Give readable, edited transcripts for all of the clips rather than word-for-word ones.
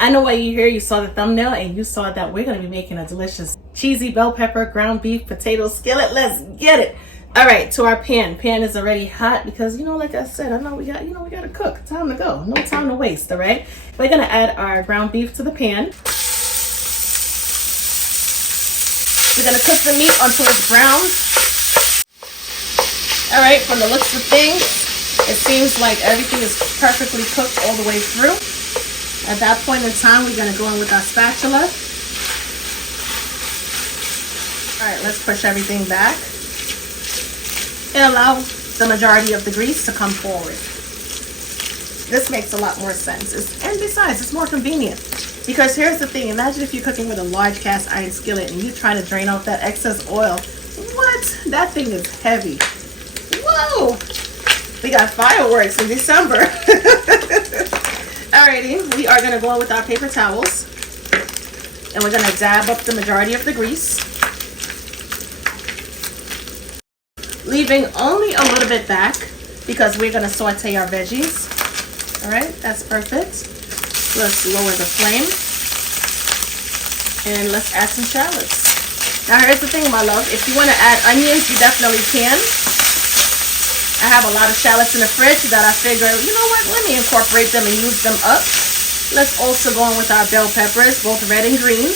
I know why you're here. You saw the thumbnail and you saw that we're going to be making a delicious cheesy bell pepper ground beef potato skillet. Let's get it. All right, to our pan. Pan is already hot because, like I said, I know we got to cook. Time to go. No time to waste, all right? We're going to add our ground beef to the pan. We're going to cook the meat until it's brown. All right, from the looks of things, it seems like everything is perfectly cooked all the way through. At that point in time, we're going to go in with our spatula. All right, let's push everything back and allow the majority of the grease to come forward. This makes a lot more sense. And besides, it's more convenient. Because here's the thing. Imagine if you're cooking with a large cast iron skillet and you try to drain off that excess oil. What? That thing is heavy. Whoa! We got fireworks in December. Alrighty, we are going to go in with our paper towels. And we're going to dab up the majority of the grease. Leaving only a little bit back because we're going to saute our veggies. Alright, that's perfect. Let's lower the flame. And let's add some shallots. Now here's the thing, my love. If you want to add onions, you definitely can. I have a lot of shallots in the fridge that I figure, you know what, let me incorporate them and use them up. Let's also go in with our bell peppers, both red and green.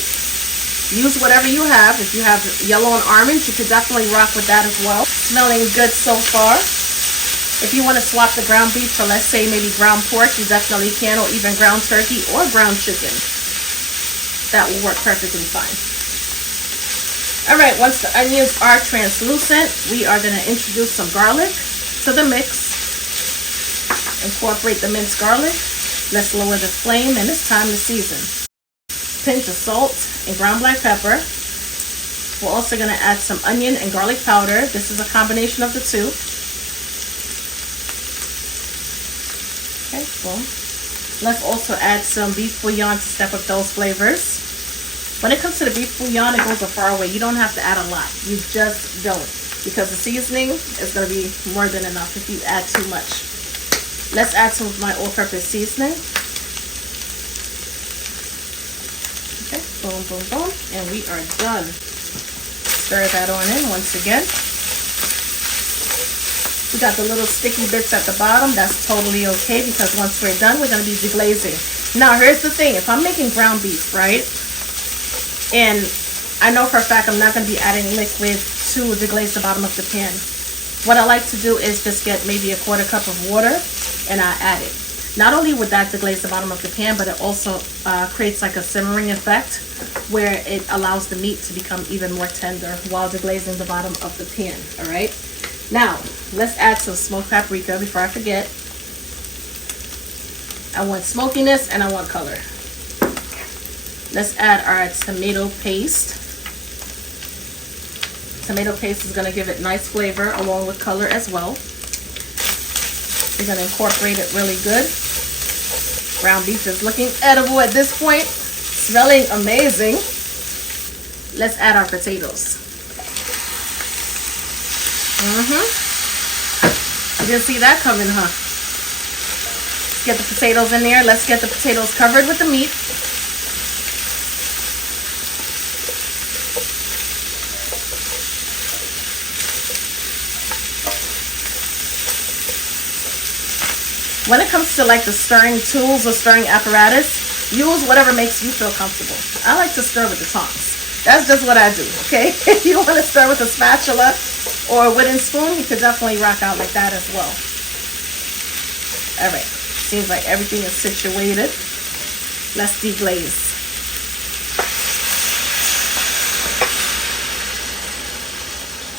Use whatever you have. If you have yellow and orange, you could definitely rock with that as well. Smelling good so far. If you want to swap the ground beef for, let's say, maybe ground pork, you definitely can, or even ground turkey or ground chicken. That will work perfectly fine. All right, once the onions are translucent, we are going to introduce some garlic to the mix. Incorporate the minced garlic. Let's lower the flame, and it's time to season. Pinch of salt and ground black pepper. We're also going to add some onion and garlic powder. This is a combination of the two. Okay, boom. Let's also add some beef bouillon to step up those flavors. When it comes to the beef bouillon, it goes a far way. You don't have to add a lot. You just don't. Because the seasoning is going to be more than enough if you add too much. Let's add some of my all-purpose seasoning. Okay, boom, boom, boom. And we are done. Stir that on in once again. We got the little sticky bits at the bottom. That's totally okay because once we're done, we're going to be deglazing. Now, here's the thing. If I'm making ground beef, right? And I know for a fact I'm not going to be adding liquid to deglaze the bottom of the pan. What I like to do is just get maybe a 1/4 cup of water and I add it. Not only would that deglaze the bottom of the pan, but it also creates like a simmering effect where it allows the meat to become even more tender while deglazing the bottom of the pan. All right. Now, let's add some smoked paprika before I forget. I want smokiness and I want color. Let's add our tomato paste. Tomato paste is going to give it nice flavor along with color as well. We're going to incorporate it really good. Ground beef is looking edible at this point. Smelling amazing. Let's add our potatoes. You didn't see that coming, huh? Get the potatoes in there. Let's get the potatoes covered with the meat. When it comes to like the stirring tools or stirring apparatus, use whatever makes you feel comfortable. I like to stir with the tongs. That's just what I do, okay? If you want to stir with a spatula or a wooden spoon, you could definitely rock out like that as well. All right, seems like everything is situated. Let's deglaze.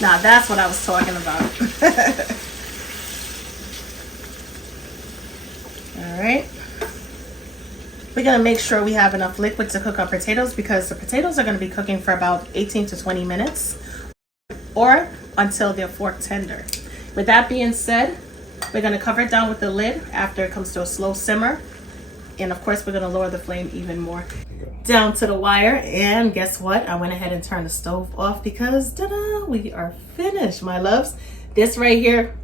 Now that's what I was talking about. All right. We're going to make sure we have enough liquid to cook our potatoes because the potatoes are going to be cooking for about 18 to 20 minutes or until they're fork tender. With that being said, we're going to cover it down with the lid after it comes to a slow simmer. And of course, we're going to lower the flame even more down to the wire. And guess what? I went ahead and turned the stove off because ta-da, we are finished, my loves. This right here,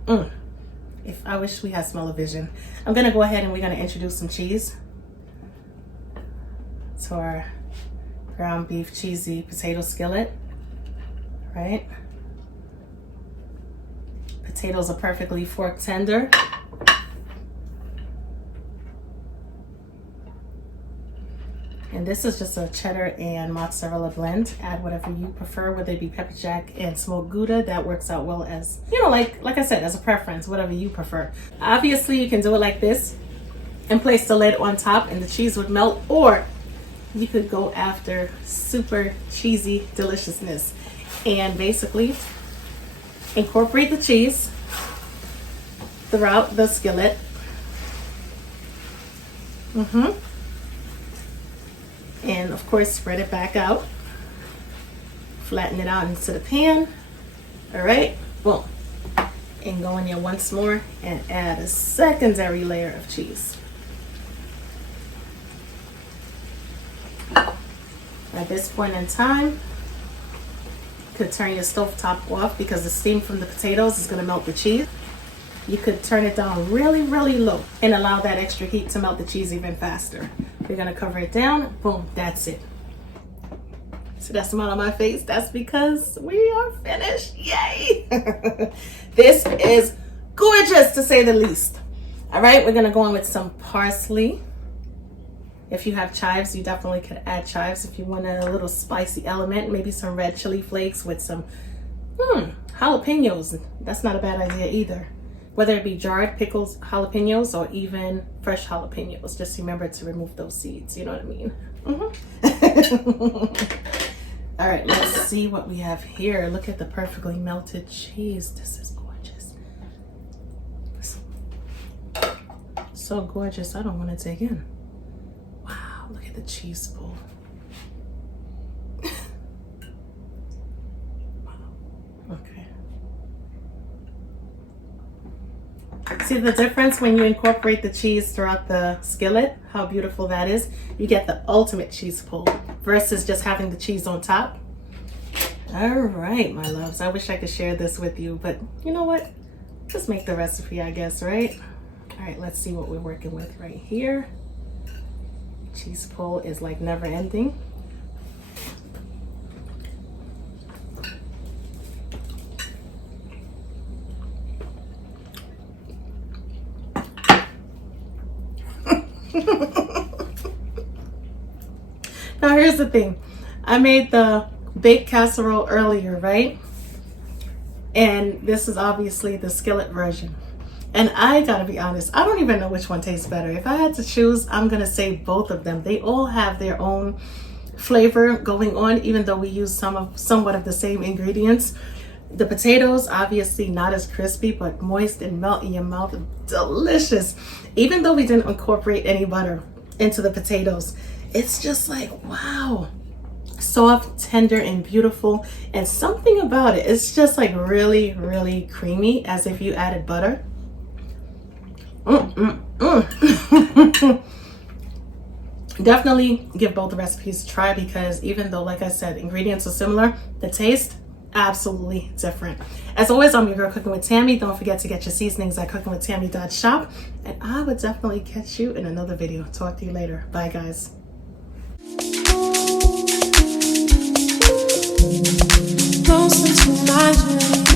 if I wish we had smell-o-vision. I'm going to go ahead and we're going to introduce some cheese. to our ground beef cheesy potato skillet, right? Potatoes are perfectly fork tender. And this is just a cheddar and mozzarella blend. Add whatever you prefer, whether it be pepper jack and smoked Gouda. That works out well as, you know, like I said, as a preference, whatever you prefer. Obviously, you can do it like this and place the lid on top and the cheese would melt, or you could go after super cheesy deliciousness and basically incorporate the cheese throughout the skillet. And of course, spread it back out. Flatten it out into the pan. All right, boom. And go in there once more and add a secondary layer of cheese. At this point in time, you could turn your stove top off because the steam from the potatoes is going to melt the cheese. You could turn it down really, really low and allow that extra heat to melt the cheese even faster. We're going to cover it down. Boom, that's it. So that smile on my face, that's because we are finished. Yay! This is gorgeous, to say the least. All right, we're going to go in with some parsley. If you have chives, you definitely could add chives. If you want a little spicy element, maybe some red chili flakes with some jalapenos. That's not a bad idea either. Whether it be jarred pickled jalapenos or even fresh jalapenos. Just remember to remove those seeds. You know what I mean? All right, let's see what we have here. Look at the perfectly melted cheese. This is gorgeous. So gorgeous, I don't want to dig in. Look at the cheese pool. Wow. Okay. See the difference when you incorporate the cheese throughout the skillet? How beautiful that is. You get the ultimate cheese pull versus just having the cheese on top. All right, my loves. I wish I could share this with you, but you know what? Just make the recipe, I guess, right? All right, let's see what we're working with right here. Cheese pull is like never ending. Now here's the thing. I made the baked casserole earlier, right? And this is obviously the skillet version. And I gotta be honest, I don't even know which one tastes better. If I had to choose, I'm gonna say both of them. They all have their own flavor going on, even though we use somewhat of the same ingredients. The potatoes, obviously not as crispy, but moist and melt in your mouth. Delicious. Even though we didn't incorporate any butter into the potatoes, it's just like, wow. Soft, tender, and beautiful. And something about it, it's just like really, really creamy, as if you added butter. Definitely give both the recipes a try, because even though, like I said, ingredients are similar, the taste absolutely different. As always, I'm your girl Cooking with Tammy. Don't forget to get your seasonings at cookingwithtammy.shop, and I would definitely catch you in another video. Talk to you later. Bye, guys. Close into my dream.